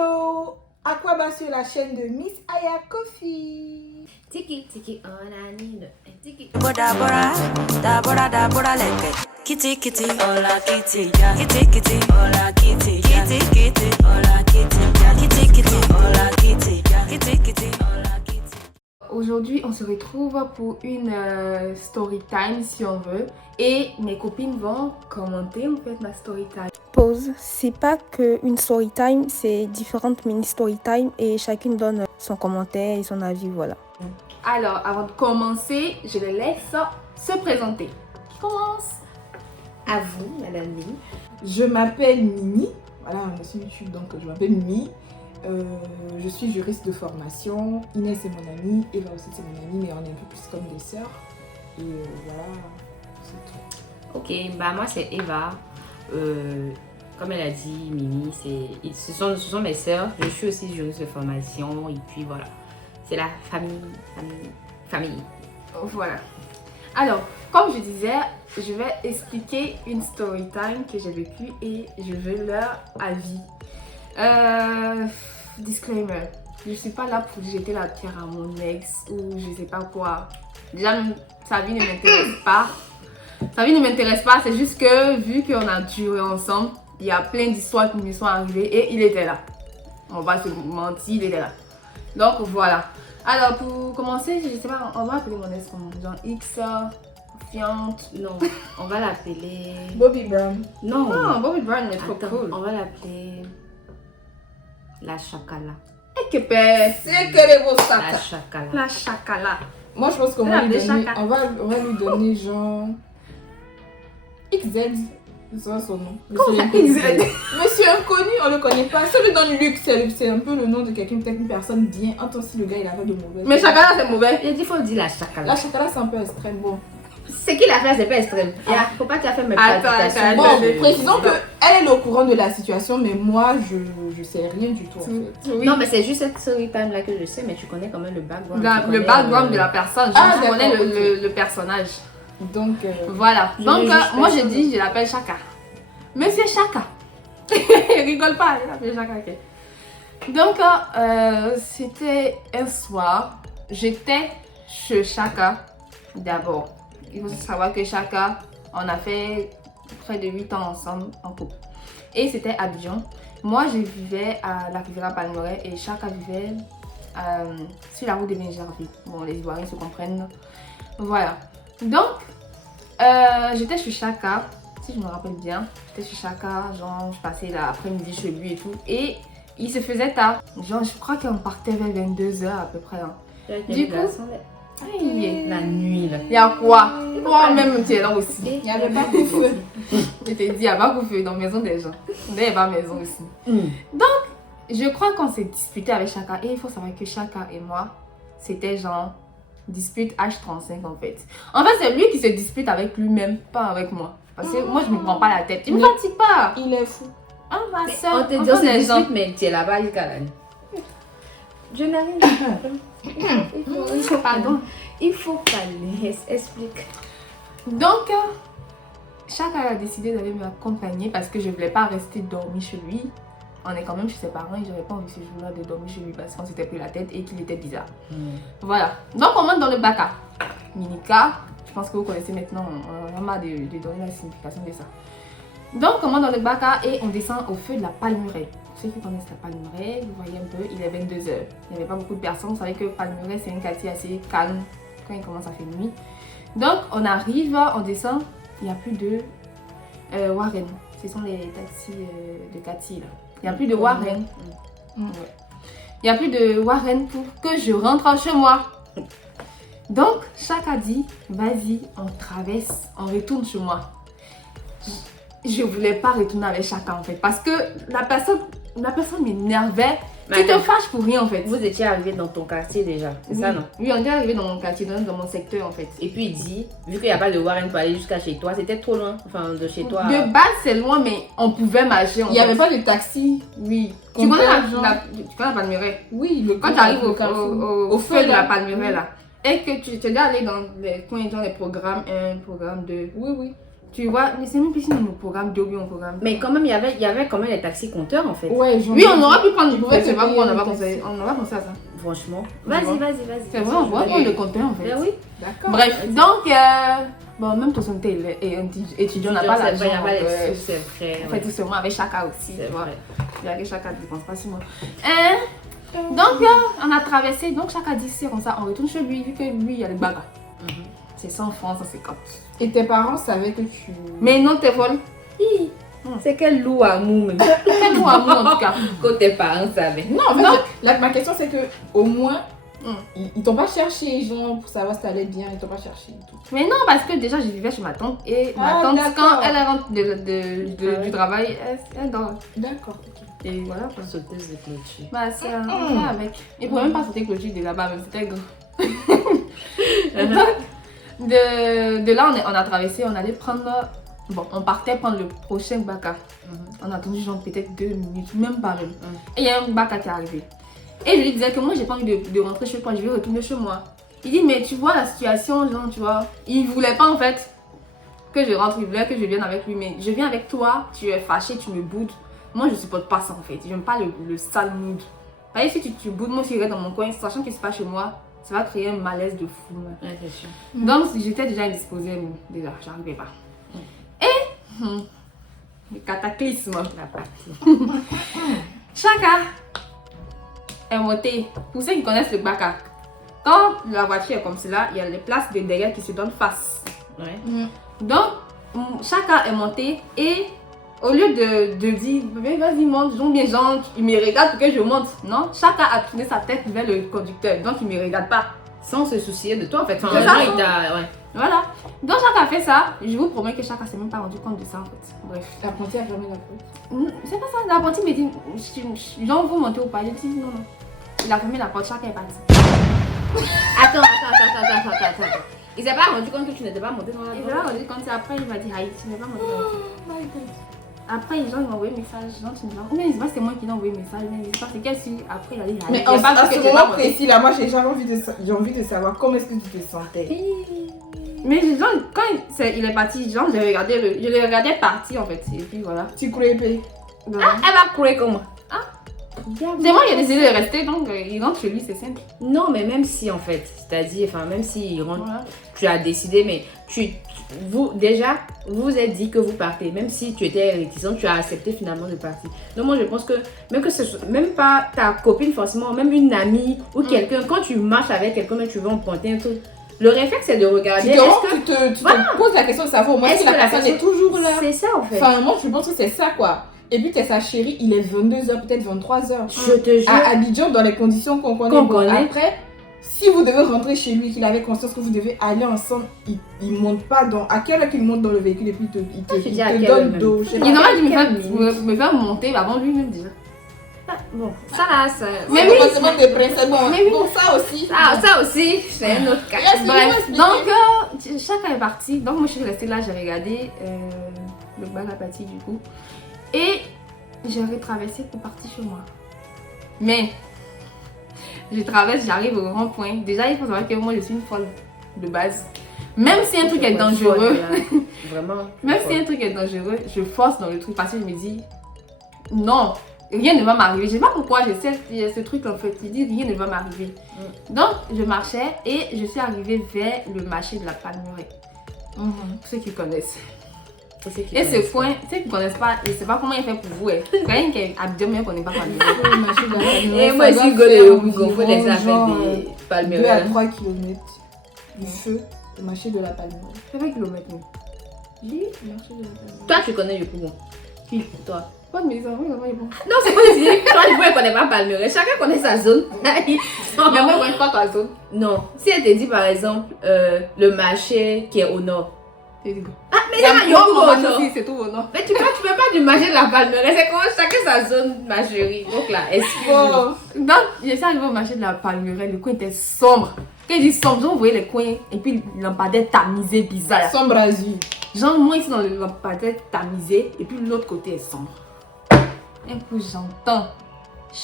Hello, Aquaba sur la chaîne de Miss Aya Kofi. Tiki tiki on a need tiki. Bora bora, da bora leke. Kitty kitty, hola kitty, yeah. Kitty kitty, hola kitty, yeah. Kitty kitty, hola kitty, yeah. Kitty kitty, hola kitty, yeah. Kitty kitty, hola kitty. Aujourd'hui, on se retrouve pour une story time si on veut. Et mes copines vont commenter en fait ma story time. Pause. C'est pas qu'une story time, c'est différentes mini story time et chacune donne son commentaire et son avis, voilà. Alors, avant de commencer, je les laisse se présenter. Qui commence? À vous, Madame Mimi. Je m'appelle Mimi. Voilà, sur YouTube, donc je m'appelle Mimi. Je suis juriste de formation. Inès est mon amie. Eva aussi c'est mon amie, mais on est un peu plus comme des sœurs. Et voilà, c'est tout. Ok, bah moi c'est Eva. Comme elle a dit, Mimi, ce sont mes sœurs. Je suis aussi juriste de formation et puis voilà. C'est la famille. Voilà. Alors, comme je disais, je vais expliquer une story time que j'ai vécue et je veux leur avis. Disclaimer, je suis pas là pour jeter la pierre à mon ex ou je sais pas quoi. Déjà, sa vie ne m'intéresse pas. Sa vie ne m'intéresse pas, c'est juste que vu qu'on a duré ensemble, il y a plein d'histoires qui me sont arrivées et il était là. On va se mentir, il était là. Donc voilà. Alors pour commencer, je sais pas, on va appeler mon ex comme genre X, Fiante. Non, on va l'appeler... Bobby Brown. Non, Bobby Brown est trop attends, cool. on va l'appeler... La Chakala. Et que père, C'est que les beaux La sacs. Chakala. la chakala. Moi je pense qu'on C'est va la lui donner, Chaka. on va lui donner genre XZ. C'est ça son nom. Comment ça, Monsieur XZ? Inconnu. Monsieur Inconnu, on le connaît pas. Ça lui donne Luc, c'est un peu le nom de quelqu'un, peut-être une personne bien. Attends, si le gars il a fait de mauvais. Mais chakala c'est mauvais. Il dit faut dire la La Chakala. chakala c'est un peu extrême. Bon. C'est qui l'a fait, c'est pas extrême. Faut pas te faire mes Attends, palpitations. attends, Bon, attends. précisons qu'elle est au courant de la situation, mais moi je sais rien du tout en fait. Oui. Non, mais c'est juste cette story time là que je sais, mais tu connais quand même le background. Tu Le connais, background de la personne, Ah, je connais d'accord, le personnage. Donc, Voilà. Je Donc ne juge moi j'ai personne. dit, je l'appelle Chaka. Monsieur Chaka. Il rigole pas, il l'appelle Chaka. Ok. Donc c'était un soir, j'étais chez Chaka d'abord. Il faut savoir que Chaka, on a fait près de 8 ans ensemble en couple. Et c'était à Abidjan. Moi je vivais à la Riviera Palmeraie et Chaka vivait sur la route de Benjerville. Bon, les Ivoiriens se comprennent. Voilà. Donc, j'étais chez Chaka, si je me rappelle bien. J'étais chez Chaka, genre, je passais l'après-midi chez lui et tout. Et il se faisait tard. Genre, je crois qu'on partait vers 22h à peu près. Hein. Du coup, aïe, la nuit là. il y a quoi? Toi-même, tu es là aussi. il n'y avait pas de feu. Je t'ai dit, il n'y a pas de feu dans la maison des gens. Il n'y a pas de maison aussi. Je crois qu'on s'est disputé avec Chaka. Et il faut savoir que Chaka et moi, c'était genre dispute H35 en fait. En fait, c'est lui qui se dispute avec lui-même, pas avec moi. Parce que moi, je me prends pas la tête. Il me fatigue pas. Il est fou. Ah, ma soeur, On te dit, on se dispute, mais tu es là-bas jusqu'à la nuit. Je n'ai rien dit. Pardon. Il faut parler, explique. Donc, Chaka a décidé d'aller m'accompagner parce que je voulais pas rester dormir chez lui. On est quand même chez ses parents et j'avais pas envie ce jour-là de dormir chez lui parce qu'on s'était pris la tête et qu'il était bizarre. Voilà. Donc, on monte dans le baka. Minika, je pense que vous connaissez maintenant, on a marre de donner la signification de ça. Donc, on monte dans le baka et on descend au feu de la Palmeraie. Ceux qui connaissent la Palmeraie, vous voyez un peu, il est 22h. Il n'y avait pas beaucoup de personnes. Vous savez que Palmeraie, c'est un quartier assez calme quand il commence à faire nuit. Donc, on arrive, on descend, il n'y a plus de Warren. Ce sont les taxis de Cathy là. Il n'y a plus de Warren. Ouais. Il n'y a plus de Warren pour que je rentre chez moi. Donc, Chaka dit, vas-y, on traverse, on retourne chez moi. Je voulais pas retourner avec Chaka en fait parce que la personne m'énervait. Tu te fâches pour rien en fait. Vous étiez arrivé dans ton quartier déjà, c'est ça non? Oui, on est arrivé dans mon quartier, dans mon secteur en fait. Et puis il dit, vu qu'il n'y a pas de Warren pour aller jusqu'à chez toi, c'était trop loin, enfin de chez toi. De base c'est loin mais on pouvais marcher en Il n'y avait pas de taxi. Oui. Tu Qu'on connais peut, tu connais la Palmeraie? Oui, le Quand tu arrives au au feu de là. la Palmeraie là et que tu es déjà allé dans les coins, dans les programmes 1, programme 2. Oui, oui. Tu vois, mais c'est même plus dans nos programmes, Dobi, on programme. Mais quand même, il y avait quand même les taxis compteurs en fait. Ouais, Oui, on aurait pu prendre du pourrait c'est te pas pourquoi on payer n'a pas le pensé. taxi. On n'a pas pensé à ça. Franchement. Tu Vas-y. vois. C'est vrai, on pourrait prendre le compteur en fait. Ben oui. D'accord. Bref, donc, bon, même ton santé et étudiant n'a pas C'est vrai, il y a l'argent. pas les ouais. sous, c'est vrai. En fait, tout sûrement avec Chaka aussi. C'est Tu vois. vrai. Il y a que Chaka ne dépense pas sur moi. Donc, on a traversé. Donc, Chaka dit c'est comme ça, on retourne chez lui, vu que lui, il y a les bagarres. C'est 100 francs, 150. Et tes parents savaient que tu... Mais non, t'es folle. C'est quel loup amour même. Quel mot amour en tout cas. Que tes parents savaient. Non, en fait, Non. ma question c'est que au moins, Mm. ils t'ont pas cherché, genre, pour savoir si t'allais bien, ils t'ont pas cherché et tout. Mais non, parce que déjà, je vivais chez ma tante. Et ma Ah, tante, d'accord. quand elle rentre du travail, elle dort. D'accord, ok. Et voilà quoi. Sauteuse de clôture. Bah, c'est un peu avec. Il pouvait même pas sauter clôture de là-bas, même c'était grand. De là, on a traversé, on allait prendre. Bon, on partait prendre le prochain baka. On a attendu genre peut-être 2 minutes, même pas même. Et il y a un baka qui est arrivé. Et je lui disais que moi, j'ai pas envie de rentrer chez moi, je vais retourner chez moi. Il dit, mais tu vois la situation, genre, tu vois. Il voulait pas en fait que je rentre, il voulait que je vienne avec lui. Mais je viens avec toi, tu es fâché, tu me boudes. Moi, je supporte pas ça en fait. J'aime pas le sale mood. Vous voyez, si tu boudes, moi, si je reste dans mon coin, sachant que c'est pas chez moi, ça va créer un malaise de fou. Là. Ouais, c'est sûr. Donc, j'étais déjà indisposée, déjà, j'arrivais pas. Et, le cataclysme. La partie. Chaka est montée. Pour ceux qui connaissent le baka, quand la voiture est comme cela, il y a les places de derrière qui se donnent face. Ouais. Donc, Chaka est montée et au lieu de dire, vas-y monte, j'aime bien genre, il me regarde pour que je monte. Non, Chaka a tourné sa tête vers le conducteur, donc il me regarde pas. Sans se soucier de toi en fait. Enfin, C'est ça. vraiment, il t'a. Ouais. Voilà. Donc Chaka a fait ça. Je vous promets que Chaka s'est même pas rendu compte de ça en fait. Bref. L'apprenti a fermé la porte. C'est pas ça. L'apprenti me dit, genre vous montez au pas. Je dis non, non. Il a fermé la porte, Chaka est parti. Attends. Il s'est pas rendu compte que tu n'étais pas montée dans la Et voiture. là, on dit comme ça. Après, il m'a dit, Haïti, tu n'es pas monté. Oh my god. Après, les gens m'ont envoyé un message. Genre, tu me dis, mais c'est pas c'est moi qui l'ai envoyé un message. Mais je sais pas, c'est quel suite. Après, il a dit, Mais il a pas à vu ce que tu n'es pas moment monté. précis là, moi j'ai envie de savoir comment est-ce que tu te sentais. Mais genre, quand il est parti, genre, je l'ai regardé partir en fait. Et puis voilà. Tu crépais. Voilà. Elle va courir comment? C'est moi qui ai décidé de rester, donc il rentre chez lui, c'est simple. Non, mais même si en fait, c'est-à-dire, enfin, même si il rentre, Voilà. tu as décidé, mais vous vous êtes dit que vous partez, même si tu étais réticent, tu as accepté finalement de partir. Donc moi je pense que même que ce soit même pas ta copine forcément, même une amie ou quelqu'un, quand tu marches avec quelqu'un, mais tu veux emprunter un truc, le réflexe c'est de regarder. Tu te poses la question de savoir au moins si la personne est toujours là. C'est ça en fait. Enfin, moi je pense que c'est ça quoi. Et puis t'es sa chérie, il est 22h, peut-être 23h. Je te jure. À Abidjan, dans les conditions qu'on connaît. Qu'on Bon, connaît. après, si vous devez rentrer chez lui, qu'il avait conscience que vous devez aller ensemble, il monte pas dans. À quelle heure qu'il monte dans le véhicule et puis il te dis à quelle donne heure d'eau. je sais Il pas. est normal Quelle de me faire monter avant lui-même déjà. Bon, ça là, ça. Mais oui, forcément des princesses. Bon, mais oui. bon, ça aussi. Ça aussi, c'est un autre cas. Bref, donc chacun est parti. Donc moi je suis restée là, j'ai regardé le bal à partir du coup. Et j'ai retraversé pour partir chez moi. Mais je traverse, j'arrive au rond-point. Déjà il faut savoir que moi je suis une folle de base. Même si un truc est dangereux, Vraiment. même si un truc est dangereux, je force dans le truc parce que je me dis non, rien ne va m'arriver. Je sais pas pourquoi j'ai ce truc en fait. Il dit rien ne va m'arriver. Donc je marchais et je suis arrivée vers le marché de la Palmeraie. Pour ceux qui connaissent. Et ce coin, ceux qui ne connaissent pas, je ne sais pas comment il fait pour vous. Quelqu'un qui est Abidjan, mais qu'on n'est pas Palmeraie. Et moi aussi, il faut des affaires des 2 à palmeraie. 3 km du feu, le marché de la Palmeraie. C'est 20 km. Oui, le marché de la Palmeraie. Toi, tu connais le Pougon. Qui? Toi. Pas de maison, oui, maman est bon. Non, c'est pas dit. Toi, tu ne connais pas Palmeraie. Chacun connaît sa zone. Mais moi, je ne connais pas ta zone. Non. Si elle te dit par exemple le marché qui est au nord. C'est dit. Ah, mais il y a un Yogo au nord. C'est tout au nord. Mais tu peux pas du marché de la Palmeraie. C'est comme chacun sa zone, ma chérie. Donc là, excuse-moi. Bon, Donc, je suis arrivée au marché de la Palmeraie, le coin était sombre. Quand je dis sombre, vous voyez les coins et puis le lampadaire tamisé bizarre. sombre azur. Genre, moi ici dans le lampadaire tamisé et puis l'autre côté est sombre. Un coup, j'entends.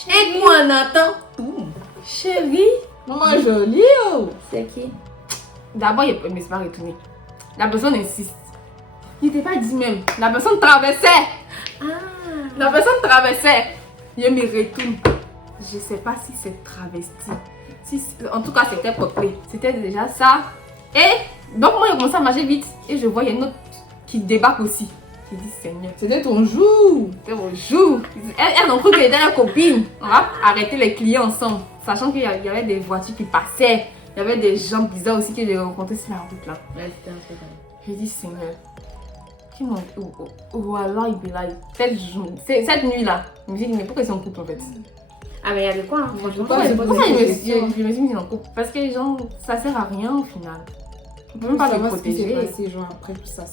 Et quoi on entend? Chérie. Maman jolie, oh. C'est qui? D'abord, il ne s'est pas retourné. La personne insiste. Il n'était pas dit même. La personne traversait. La personne traversait. Je me retourne. Je sais pas si c'est travesti. En tout cas, c'était peuplé. C'était déjà ça. Et donc, moi, j'ai commencé à marcher vite. Et je vois, il y a une autre qui débarque aussi. J'ai dit, Seigneur. C'était ton jour. C'était mon jour. Elles ont cru qu'elle était une copine. On va arrêter les clients ensemble. Sachant qu'il y avait des voitures qui passaient. Il y avait des gens bizarres aussi que j'ai rencontrés sur la route là. Ouais, c'était un truc. J'ai dit, Seigneur. Voilà, il là. Cette nuit-là, je me suis dit, mais pourquoi ils sont en couple en fait? Ah, mais il y a de quoi, hein, franchement. Pourquoi Je me je suis mis en couple. Parce que les gens, ça sert à rien au final. On peut même pas les savoir ce qui s'est protéger. passé, genre après tout ça.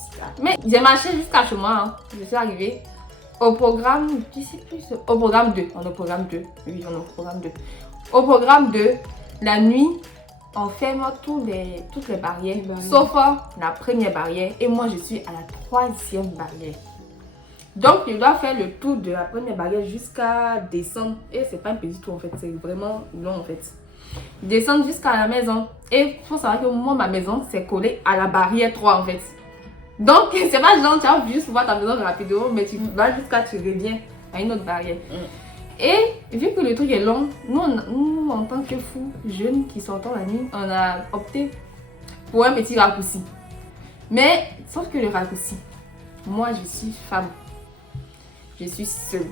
Mais j'ai marché jusqu'à chez moi. Hein. Je suis arrivée au programme, je sais plus, au programme 2. On est au programme 2. Oui, on est au programme 2. Au programme 2, la nuit, on ferme toutes les barrières, sauf la première barrière. Et moi, je suis à la 3e barrière. Donc, je dois faire le tour de la première barrière jusqu'à descendre. Et c'est pas un petit tour en fait, c'est vraiment long en fait. Descendre jusqu'à la maison. Et il faut savoir que moi, ma maison, c'est collé à la barrière 3 en fait. Donc, c'est pas genre, tu vas juste voir ta maison rapidement, mais tu vas jusqu'à tu reviens à une autre barrière. Et vu que le truc est long, nous en tant que fous, jeunes qui sortons la nuit, on a opté pour un petit raccourci. Mais, sauf que le raccourci, moi je suis femme. Je suis seule.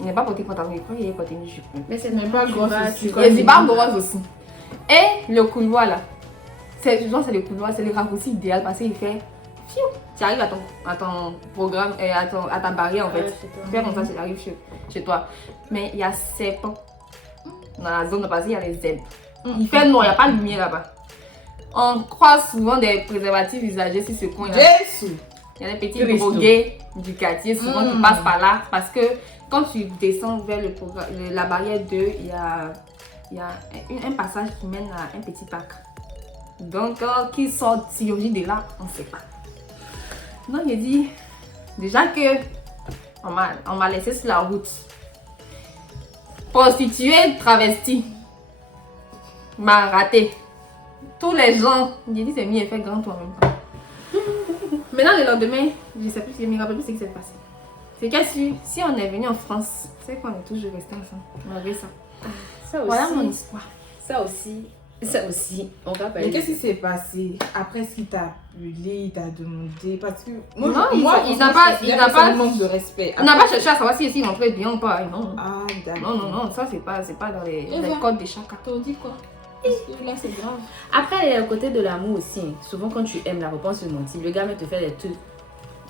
Il n'est pas porté pantalon, il croit qu'il est porté une jupe. Mais c'est Mais pas grosse aussi. Il n'est pas grosse aussi. Et le couloir là, c'est le couloir, c'est le raccourci idéal parce qu'il fait fiou. Tu arrives à ton programme, à ta barrière en fait. Tu fais comme ça, tu arrives chez toi. Mais il y a serpents dans la zone parce qu'il y a les zèbres. Il fait noir, il n'y a pas de lumière là-bas. On croise souvent des préservatifs usagés sur ce coin là. Jésus. Il y a des petits drogués du quartier souvent qui passent par là parce que quand tu descends vers la barrière 2, il y a un passage qui mène à un petit parc. Donc, qui sort chirurgie de là, on ne sait pas. Donc, j'ai dit, déjà que on m'a laissé sur la route. Prostituée, travestie, m'a raté. Tous les gens, j'ai dit, c'est mieux, fait grand toi même pas. Maintenant, le lendemain, je ne sais plus, je ne me rappelle plus ce qui s'est passé. C'est que si on est venu en France, c'est qu'on est toujours resté ensemble, malgré ça. Ça aussi. Voilà mon histoire. Ça aussi, on rappelle. Mais qu'est-ce qui s'est passé après ce qu'il t'a appelé, il t'a demandé? Parce que Non, il n'a pas- un manque de respect. On n'a pas cherché à savoir si ici rentrait bien ou pas. Non. Ah, d'accord. Non, ça c'est pas dans les codes de chacun. T'as dit quoi? Parce que là, c'est grave. Après, il y a le côté de l'amour aussi. Souvent, quand tu aimes, la réponse se mentir. Le gars va te faire des trucs.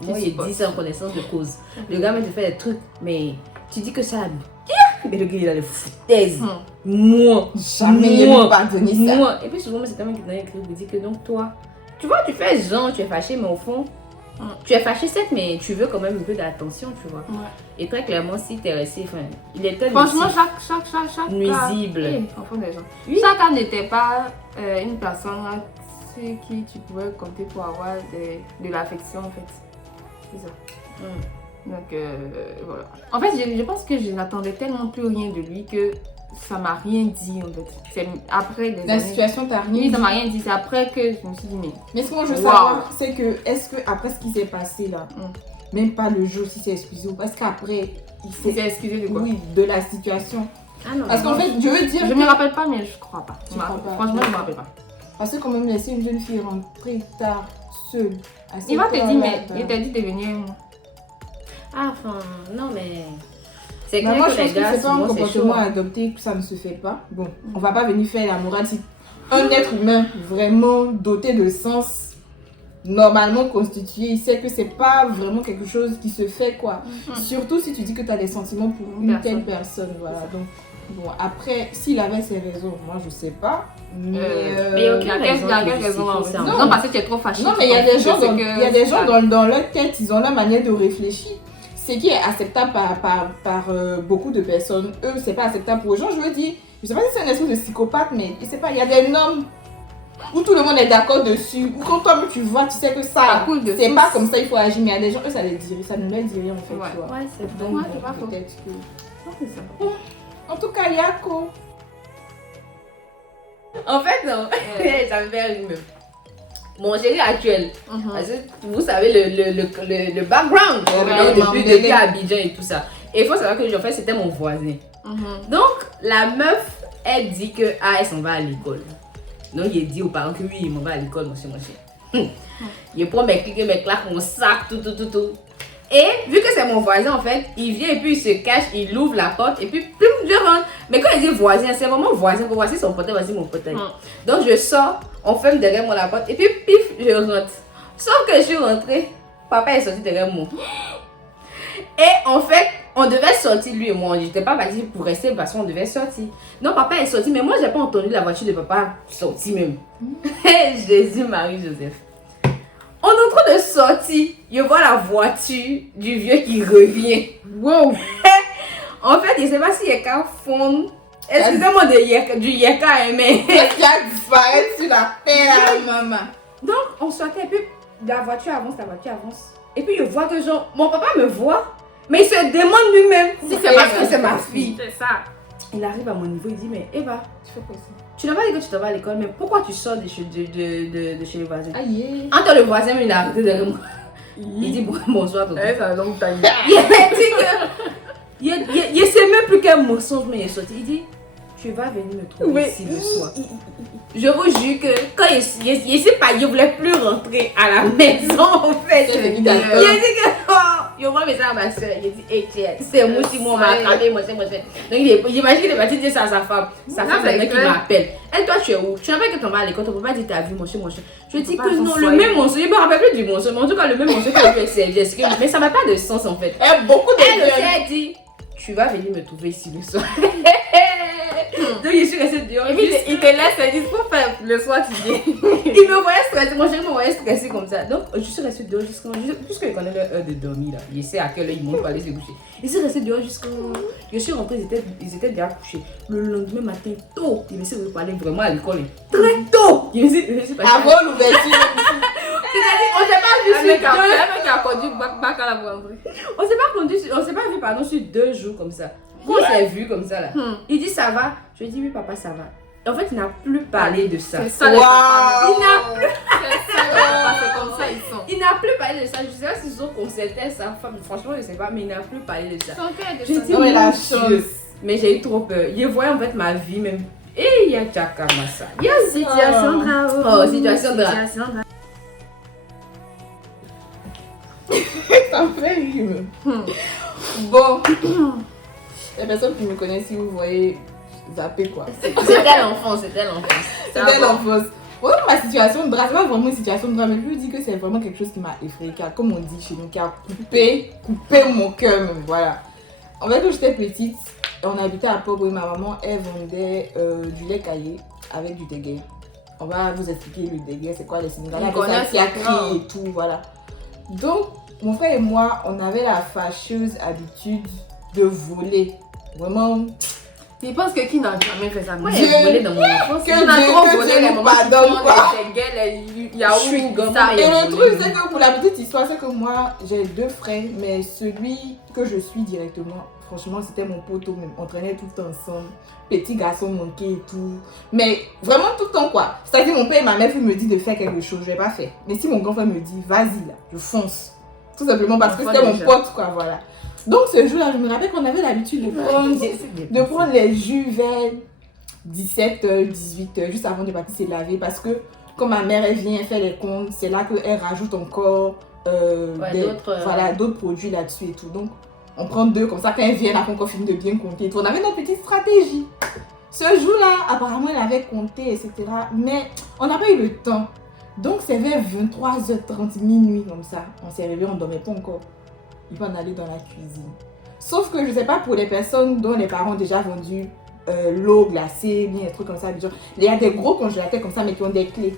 Moi, il dit ça en connaissance de cause. Le gars va te faire des trucs, mais tu dis que ça. Mais le gars, il a les foutaises. Moi. Jamais il ne pardonner ça. Moi. Et puis, souvent, c'est quand même qui t'a écrit pour dire que donc, toi, tu vois, tu fais genre, tu es fâché, mais au fond, tu es fâché, certes, mais tu veux quand même un peu d'attention, tu vois. Ouais. Et très clairement, si tu es resté, enfin, il était Franchement, chaque nuisible. Cas, enfant des gens. Oui. Chaque cas n'était pas une personne sur qui tu pouvais compter pour avoir de l'affection en fait. C'est ça. Donc voilà. En fait, je pense que je n'attendais tellement plus rien de lui que ça m'a rien dit en fait. C'est après des La années. situation t'a rien Oui, dit. ça m'a rien dit. C'est après que je me suis dit Mais ce que moi je veux Wow. savoir, c'est que est-ce que après ce qui s'est passé là, même pas le jour si c'est excusé ou parce qu'après il il s'est s'est excusé de quoi. oui de la situation. Ah non, Parce qu'en fait, je veux dire Je me rappelle pas, mais je crois pas. Tu crois pas. Franchement, je me rappelle pas. parce que quand même laisser une jeune fille rentrer tard seule. à Il va cette te dire, heure-là, mais il t'a dit de venir. Ah, enfin, non, mais. C'est Bah, clair moi, que je pense les que gars, c'est pas un souvent, c'est comportement chaud. à adopter, que ça ne se fait pas. Bon, on va pas venir faire la morale. Si un être humain vraiment doté de sens, normalement constitué, il sait que c'est pas vraiment quelque chose qui se fait, quoi. Surtout si tu dis que tu as des sentiments pour une telle personne, voilà. Donc, bon, après, s'il avait ses raisons, moi, je sais pas. Mais mais il y a aucune Il y a quelle raison raison en de fait. justifier ça. Non, parce que tu es trop fâché. non, mais il y a des gens, dans leur tête, ils ont leur manière de réfléchir. Ce qui est acceptable par beaucoup de personnes, eux, c'est pas acceptable pour eux. Genre, je veux dire, je sais pas si c'est un espèce de psychopathe, mais je sais pas, il y a des normes où tout le monde est d'accord dessus, où quand toi tu vois, tu sais que ça, coule de c'est source. pas comme ça, il faut agir. Mais il y a des gens, eux, ça ne leur dit rien en fait. Ouais. Tu vois. Ouais, c'est Donc, Ouais, bon, c'est pas faux. peut-être que- C'est ça. En tout cas, Yako. En fait, non. Ça me fait rire même. mon chéri actuel. Parce que vous savez le background. Ouais, Depuis Abidjan et tout ça. Et il faut savoir que en fait, c'était mon voisin. Donc, la meuf, elle dit que elle s'en va à l'école. Donc, il dit aux parents que oui, il m'en va à l'école, mon chéri. Il prend mes clics, mes claques, mon sac, tout. Et vu que c'est mon voisin, en fait, il vient et puis il se cache, il ouvre la porte et puis plum, je rentre. Mais quand il dit voisin, c'est vraiment voisin. Voici son pote, voici mon pote. Donc je sors, on ferme derrière moi la porte et puis pif, je rentre. Sauf que je suis rentrée, papa est sorti derrière moi. Et en fait, on devait sortir lui et moi. Je n'étais pas partie pour rester parce qu'on devait sortir. Non, papa est sorti, mais moi j'ai pas entendu la voiture de papa sortir même. Jésus, Marie, Joseph. On est en train de sortir, je vois la voiture du vieux qui revient. Wow! En fait, je ne sais pas si Yeka fond. Excusez-moi du Yeka, mais. Qu'est-ce qui a disparu sur la terre, maman? Donc, on sortait et puis la voiture avance. Et puis, je vois que genre, mon papa me voit, mais il se demande lui-même si c'est ma fille. C'est ça. Il arrive à mon niveau, il dit, mais Eva, Tu fais quoi ça? tu n'as pas dit que tu t'en vas à l'école, mais pourquoi tu sors de chez le voisin? Aïe! Entre le voisin, il a arrêté derrière moi. Il dit bonsoir, tonton. Ouais, ça longue taille. Il a dit que. Il sait même plus quel mensonge, mais il est sorti. Il dit, tu vas venir me trouver ici le soir. Je vous jure que quand il s'est pas, il ne voulait plus rentrer à la maison en fait. Il a dit que, il envoie un message à ma soeur. Il a dit, hey, c'est moi si moi on m'a attrapé, moi c'est. Donc il imagine qu'il est parti dire ça à sa femme. Sa femme c'est qui m'appelle. Elle, toi tu es où? Tu n'as pas que ton vas à l'école, ton papa dit t'as vu mon cher. Je dis que non, le même mensonge, je ne me rappelle plus du mensonge, mais en tout cas le même mensonge que je lui ai servi. Mais ça n'a pas de sens en fait. Beaucoup de Elle aussi a dit, tu vas venir me trouver ici le soir. Donc je suis restée dehors. Et puis il te laisse, il dit faut faire le soir, tu dis. Il me voyait stressé, mon chéri me voyait stressé comme ça. Donc je suis restée dehors puisqu'il connaît leur heure de dormir là. Il sait à quelle heure ils montent pour aller se coucher. Il s'est resté dehors jusqu'à. Je suis rentrée, ils étaient déjà couchés. Le lendemain matin, tôt, il me s'est parler vraiment à l'école. Très tôt. Je me suis pas. Avant l'ouverture. C'est-à-dire, on s'est pas vu sur deux. C'est qui a conduit bac à la boulangerie. On s'est pas vu pardon sur 2 jours comme ça. On s'est vu comme ça là. Il dit ça va. Je lui dis oui papa ça va. En fait il n'a plus parlé de ça. C'est ça les papas. Il n'a plus. C'est ça les papas, c'est comme ça ils sont. Il n'a plus parlé de ça. Je sais pas s'ils ont consulté sa femme. Franchement je sais pas mais il n'a plus parlé de ça. Je dis Non mais la mon chose. Dieu. Mais j'ai eu trop peur. Il voyait en fait ma vie même. Et il y a Tchaka Massa. Il y a Situation grave. Oh situation grave. Ça me fait rire. Bon. Les personnes qui me connaissent, si vous voyez, zappez quoi. C'était l'enfance. C'était l'enfance. Ouais, ma situation de drame, c'est pas vraiment une situation de drame, mais je vous dis que c'est vraiment quelque chose qui m'a effrayée, qui a, comme on dit chez nous, qui a coupé mon cœur même, voilà. En fait, quand j'étais petite, on habitait à Port et ma maman, elle vendait du lait caillé avec du déguet. On va vous expliquer le déguet, c'est quoi les Sénégalais, qui a crié et tout, voilà. Donc, mon frère et moi, on avait la fâcheuse habitude de voler. Vraiment. Je pense que qui n'a jamais fait ça? Moi j'ai volé dans mon enfance. On a trop volé les moments pardonne, il y a où ça. Et le truc, c'est que pour la petite histoire, c'est que moi, j'ai 2 frères, mais celui que je suis directement, franchement, c'était mon poteau même. On traînait tout le temps ensemble. Petit garçon manqué et tout. Mais vraiment tout le temps, quoi. C'est-à-dire, mon père et ma mère me disent de faire quelque chose, je vais pas faire. Mais si mon grand frère me dit, vas-y là, je fonce. Tout simplement parce que c'était mon pote, quoi, voilà. Donc ce jour-là, je me rappelle qu'on avait l'habitude de prendre les jus vers 17h, 18h, juste avant de partir se laver. Parce que quand ma mère elle vient faire les comptes, c'est là qu'elle rajoute encore d'autres produits là-dessus et tout. Donc on prend 2 comme ça, quand elle vient, on finit de bien compter et tout. On avait notre petite stratégie. Ce jour-là, apparemment, elle avait compté, etc. Mais on n'a pas eu le temps. Donc c'est vers 23h30, minuit comme ça. On s'est réveillé, on ne dormait pas encore. Il va en aller dans la cuisine. Sauf que je ne sais pas pour les personnes dont les parents ont déjà vendu l'eau glacée, bien des trucs comme ça. Il y a des gros congélateurs comme ça, mais qui ont des clés.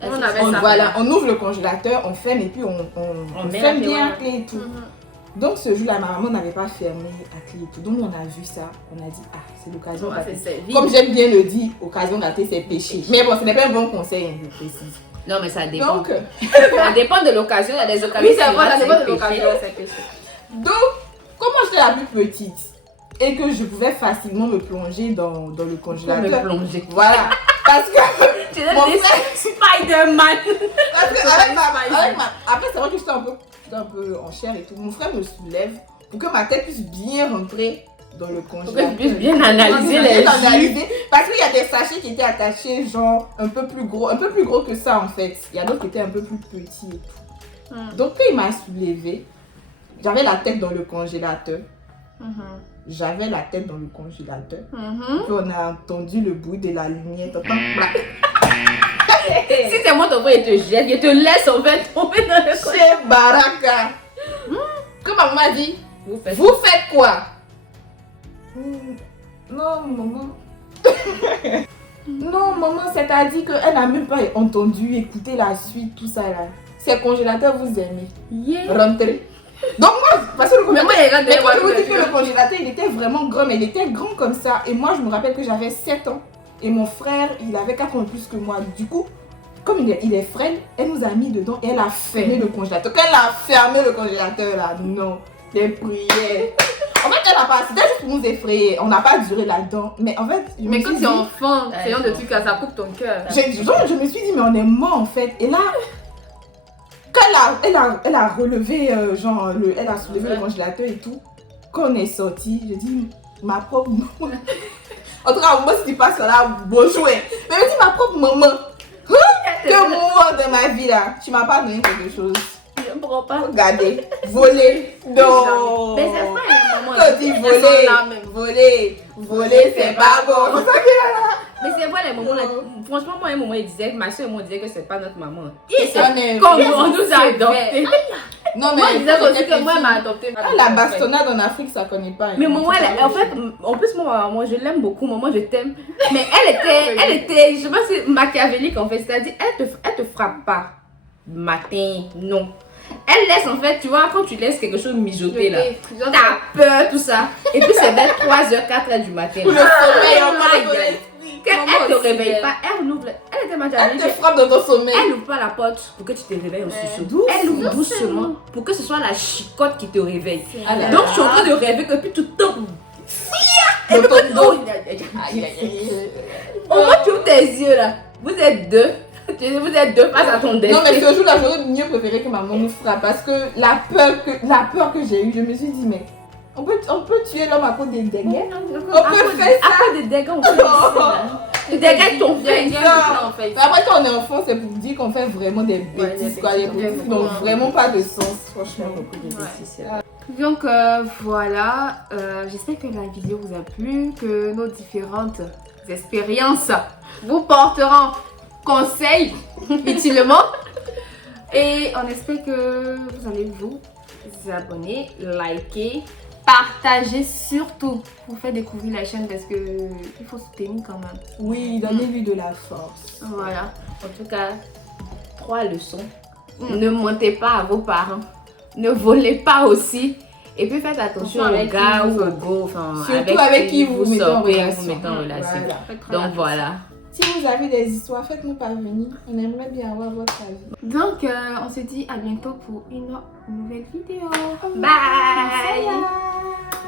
On avait ça. Voilà, on ouvre le congélateur, on ferme et puis on ferme bien la clé et tout. Donc ce jour-là, ma maman n'avait pas fermé la clé et tout. Donc on a vu ça, on a dit, ah, c'est l'occasion ratée. Comme j'aime bien le dire, occasion ratée, c'est péché. Mais bon, ce n'est pas un bon conseil, hein, je précise. Non, mais ça dépend. Donc, ça dépend de l'occasion. Il y a des occasions. Oui, c'est vrai, ça dépend de l'occasion. Donc, comment j'étais la plus petite et que je pouvais facilement me plonger dans le congélateur. Me plonger. Voilà. Parce que Tu Mon es frère- Spider-Man. Parce que après, c'est vrai que j'étais un peu en chair et tout. Mon frère me soulève pour que ma tête puisse bien rentrer dans le Pour que congélateur. tu puisses bien analyser les Bien jus. analyser. Parce qu'il y a des sachets qui étaient attachés, genre un peu plus gros que ça en fait. Il y a d'autres qui étaient un peu plus petits et tout. Donc quand il m'a soulevé, j'avais la tête dans le congélateur. J'avais la tête dans le congélateur. Puis on a entendu le bruit de la lumière. T'entends? Si c'est moi ton frère, il te jette, il te laisse en fait tomber dans le coin. Chez Baraka. Comme ma maman a dit, Vous faites vous faites quoi? Non, maman. Non, maman, c'est-à-dire qu'elle n'a même pas entendu, écouté la suite, tout ça là. Ces congélateurs, vous aimez. Yeah. Rentrez. Donc moi, parce que le Mais congélateur, moi, il regarde mais quand je derrière vous dis que le congélateur, il était vraiment grand, mais il était grand comme ça. Et moi, je me rappelle que j'avais 7 ans. Et mon frère, il avait 4 ans de plus que moi. Du coup, comme il est frêle, elle nous a mis dedans et elle a fermé le congélateur. Quand elle a fermé le congélateur là, non, des prières. En fait, elle a pas, c'était juste pour nous effrayer. On n'a pas duré là-dedans. Mais en fait, je me Mais suis quand dit, tu es enfant, c'est un de trucs ça coupe ton cœur. je me suis dit, mais on est mort en fait. Et là, quand elle a relevé, elle a soulevé le congélateur et tout. Quand on est sorti, je dis, ma propre maman. En tout cas, moi, si tu passes là, bonjour. Mais je dis, ma propre maman. Que moi de ma vie là, tu m'as pas donné quelque chose. Je ne comprends pas. Regardez, voler. Non. Mais c'est vrai, maman. Quand tu voler, c'est pas bon. Mais c'est vrai, les moments là. Franchement, moi, à un moment, il disait, ma soeur et moi, on disait que c'est pas notre maman. On est- Comme on nous a adoptés. Non, Moi, je mais disais aussi que moi, elle m'a adopté. la bastonnade en Afrique, ça connaît pas. Mais maman, en fait, en plus, moi, je l'aime beaucoup. Maman, je t'aime. Mais elle était, je sais pas si machiavélique en fait. C'est-à-dire, elle te frappe pas. Matin, non. Elle laisse en fait, tu vois, quand tu laisses quelque chose mijoter là, t'as peur, tout ça. Et puis c'est vers 3h, 4h du matin. Le sommeil, Oh on my va God. Quand Maman elle te aussi, réveille elle. pas, elle ouvre, elle était Elle machiavélique. te frappe dans ton sommeil. Elle ouvre pas la porte pour que tu te réveilles au sursaut. Doucement. Elle ouvre doucement pour que ce soit la chicotte qui te réveille. Ah là Donc là. je suis en train de rêver que puis tout tombe. Dans Et puis ton quand dos. oh, Aïe, aïe, aïe. au moins tu ouvres tes yeux là. Vous êtes deux. Vous êtes deux face à ton destin. Non, mais ce jour-là, j'aurais mieux préféré que maman nous frappe parce que la peur que j'ai eue, je me suis dit, mais on peut tuer l'homme à cause des dégâts. On peut faire ça. Après des dégâts, on fait ça. Des dégâts ton frère. En fait. Mais après, quand on est enfant, c'est pour dire qu'on fait vraiment des bêtises, des quoi. Des bêtises. bêtises qui n'ont vraiment pas de sens, franchement. Donc voilà, j'espère que la vidéo vous a plu, que nos différentes expériences vous porteront conseil utilement. Et on espère que vous allez vous abonner, liker, partager surtout pour faire découvrir la chaîne parce que il faut soutenir quand même. Oui, donnez-lui de la force. Voilà. En tout cas, 3 leçons. Ne mentez pas à vos parents. Ne volez pas aussi. Et puis faites attention Attention aux avec gars qui ou vous aux go, enfin Surtout avec qui vous mettez en sortez, relation. vous mettez en relation. Voilà. Donc voilà. Si vous avez des histoires, faites-nous parvenir. On aimerait bien avoir votre avis. Donc on se dit à bientôt pour une nouvelle vidéo. Bye. Bye.